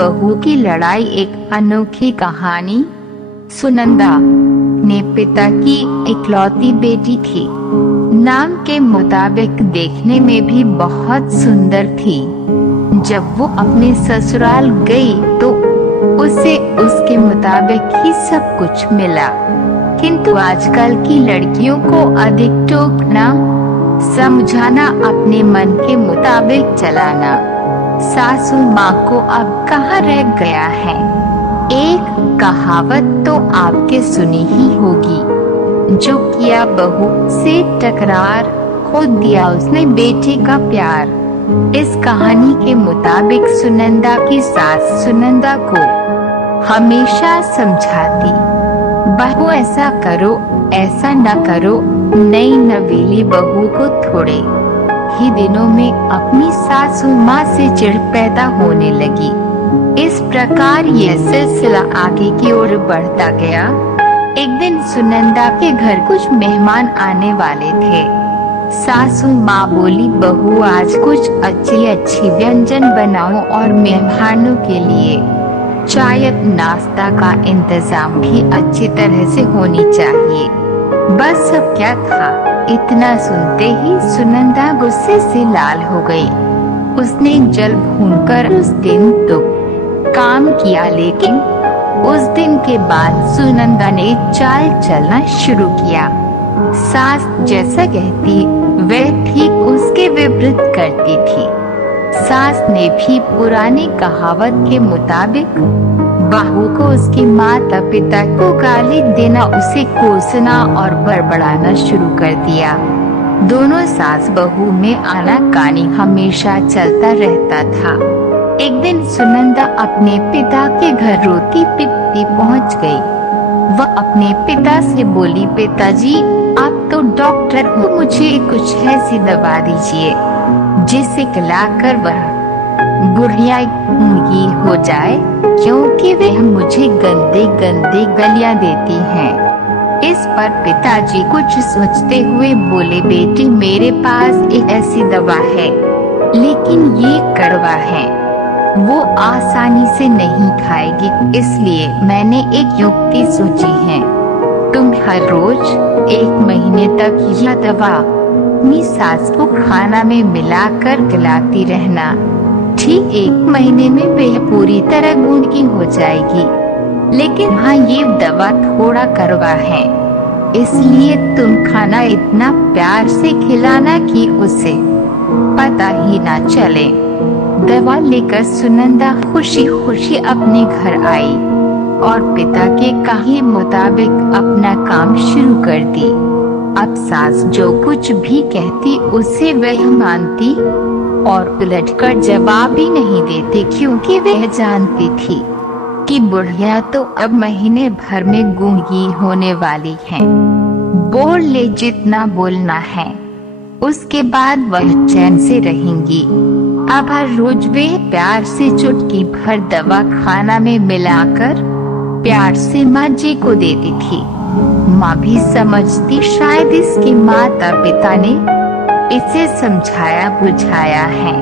बहू की लड़ाई एक अनोखी कहानी। सुनंदा ने पिता की इकलौती बेटी थी। नाम के मुताबिक देखने में भी बहुत सुंदर थी। जब वो अपने ससुराल गई तो उसे उसके मुताबिक ही सब कुछ मिला। किंतु आजकल की लड़कियों को अधिक टोकना, समझाना, अपने मन के मुताबिक चलाना सासू माँ को अब कहाँ रह गया है। एक कहावत तो आपके सुनी ही होगी, जो किया बहू से टकरार, खो दिया उसने बेटे का प्यार। इस कहानी के मुताबिक सुनंदा की सास सुनंदा को हमेशा समझाती, बहू ऐसा करो, ऐसा न करो। नई नवेली बहू को थोड़े ही दिनों में अपनी सासू माँ से चिढ़ पैदा होने लगी। इस प्रकार यह सिलसिला आगे की ओर बढ़ता गया। एक दिन सुनंदा के घर कुछ मेहमान आने वाले थे। सासू माँ बोली, बहू आज कुछ अच्छी अच्छी व्यंजन बनाओ और मेहमानों के लिए चाय नाश्ता का इंतजाम भी अच्छी तरह से होनी चाहिए। बस अब क्या था, इतना सुनते ही सुनंदा गुस्से से लाल हो गई। उसने जल भूनकर उस दिन तो काम किया, लेकिन उस दिन के बाद सुनंदा ने चाल चलना शुरू किया। सास जैसा कहती वह ठीक उसके विपरीत करती थी। सास ने भी पुरानी कहावत के मुताबिक बहू को उसके माता पिता को गाली देना, उसे कोसना और बड़बड़ाना शुरू कर दिया। दोनों सास बहू में आनाकानी हमेशा चलता रहता था। एक दिन सुनंदा अपने पिता के घर रोती पिटती पहुंच गई। वह अपने पिता से बोली, पिताजी आप तो डॉक्टर हो, मुझे कुछ ऐसी दवा दीजिए जिसे खिलाकर वह बुढ़िया गूंगी हो जाए, क्योंकि वह मुझे गंदे गंदे गालियां देती हैं। इस पर पिताजी कुछ सोचते हुए बोले, बेटी मेरे पास एक ऐसी दवा है, लेकिन ये कड़वा है, वो आसानी से नहीं खाएगी, इसलिए मैंने एक युक्ति सोची है। तुम हर रोज 1 महीने तक यह दवा अपनी सास को खाना में मिलाकर खिलाती रहना। ठीक 1 महीने में वह पूरी तरह गूंगी हो जाएगी। लेकिन हाँ, ये दवा थोड़ा कड़वा है, इसलिए तुम खाना इतना प्यार से खिलाना कि उसे पता ही ना चले। दवा लेकर सुनंदा खुशी खुशी अपने घर आई और पिता के कहे मुताबिक अपना काम शुरू कर दी। अब सास जो कुछ भी कहती उसे वह मानती और उलटकर जवाब भी नहीं देती, क्योंकि वह जानती थी कि बुढ़िया तो अब महीने भर में गूंगी होने वाली है। बोल ले जितना बोलना है, उसके बाद वह चैन से रहेंगी। अब हर रोज वे प्यार से चुटकी भर दवा खाना में मिलाकर प्यार से माँ जी को देती थी। माँ भी समझती शायद इसके माता पिता ने इसे समझाया बुझाया है,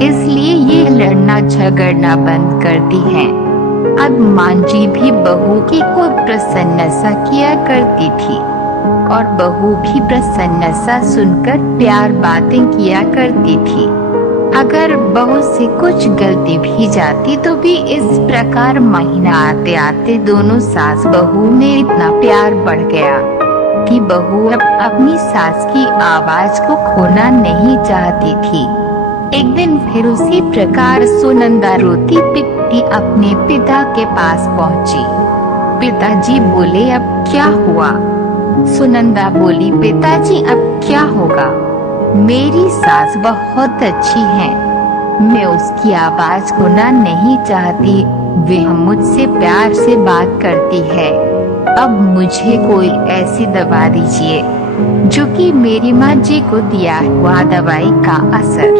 इसलिए ये लड़ना झगड़ना बंद करती है। अब माँ जी भी बहू की खूब प्रसन्नता किया करती थी और बहू भी प्रसन्नता सुनकर प्यार बातें किया करती थी। अगर बहू से कुछ गलती भी जाती तो भी इस प्रकार महीना आते आते दोनों सास बहू में इतना प्यार बढ़ गया कि बहू अब अपनी सास की आवाज को खोना नहीं चाहती थी। एक दिन फिर उसी प्रकार सुनंदा रोती पिटती अपने पिता के पास पहुंची। पिताजी बोले, अब क्या हुआ? सुनंदा बोली, पिताजी अब क्या होगा, मेरी सास बहुत अच्छी है, मैं उसकी आवाज खोना नहीं चाहती, वह मुझसे प्यार से बात करती है। अब मुझे कोई ऐसी दवा दीजिए जो कि मेरी माँ जी को दिया हुआ दवाई का असर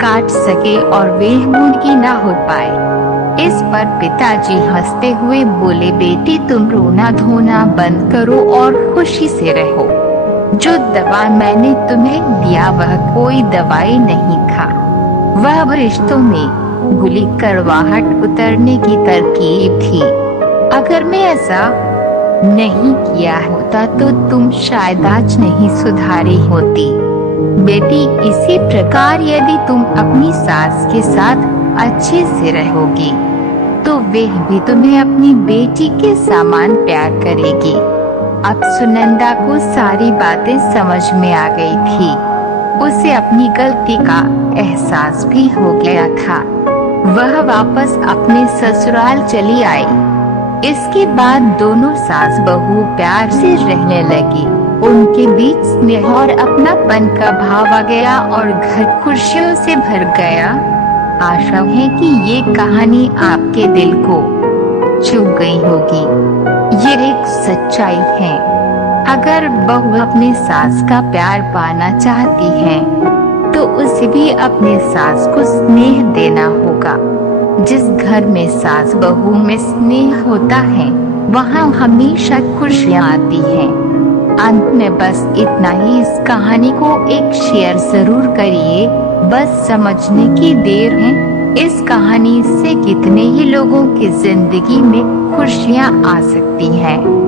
काट सके और वे गूंगी ना हो पाए। इस पर पिताजी हंसते हुए बोले, बेटी तुम रोना धोना बंद करो और खुशी से रहो। जो दवा मैंने तुम्हें दिया वह कोई दवाई नहीं था, वह रिश्तों में मामूली कड़वाहट उतरने की तरकीब थी। अगर मैं ऐसा नहीं किया होता तो तुम शायद आज नहीं सुधारी होती। बेटी, इसी प्रकार यदि तुम अपनी सास के साथ अच्छे से रहोगी तो वह भी तुम्हें अपनी बेटी के समान प्यार करेगी। अब सुनंदा को सारी बातें समझ में आ गई थी। उसे अपनी गलती का एहसास भी हो गया था। वह वापस अपने ससुराल चली आई। इसके बाद दोनों सास बहू प्यार से रहने लगी। उनके बीच स्नेह और अपनापन का भाव आ गया और घर खुशियों से भर गया। आशा है कि ये कहानी आपके दिल को छू गई होगी। ये एक सच्चाई है। अगर बहू अपने सास का प्यार पाना चाहती है तो उसे भी अपने सास को स्नेह देना होगा। जिस घर में सास बहू में स्नेह होता है वहाँ हमेशा खुशियाँ आती हैं। अंत में बस इतना ही। इस कहानी को एक शेयर जरूर करिए। बस समझने की देर है। इस कहानी से कितने ही लोगों की जिंदगी में खुशियाँ आ सकती हैं।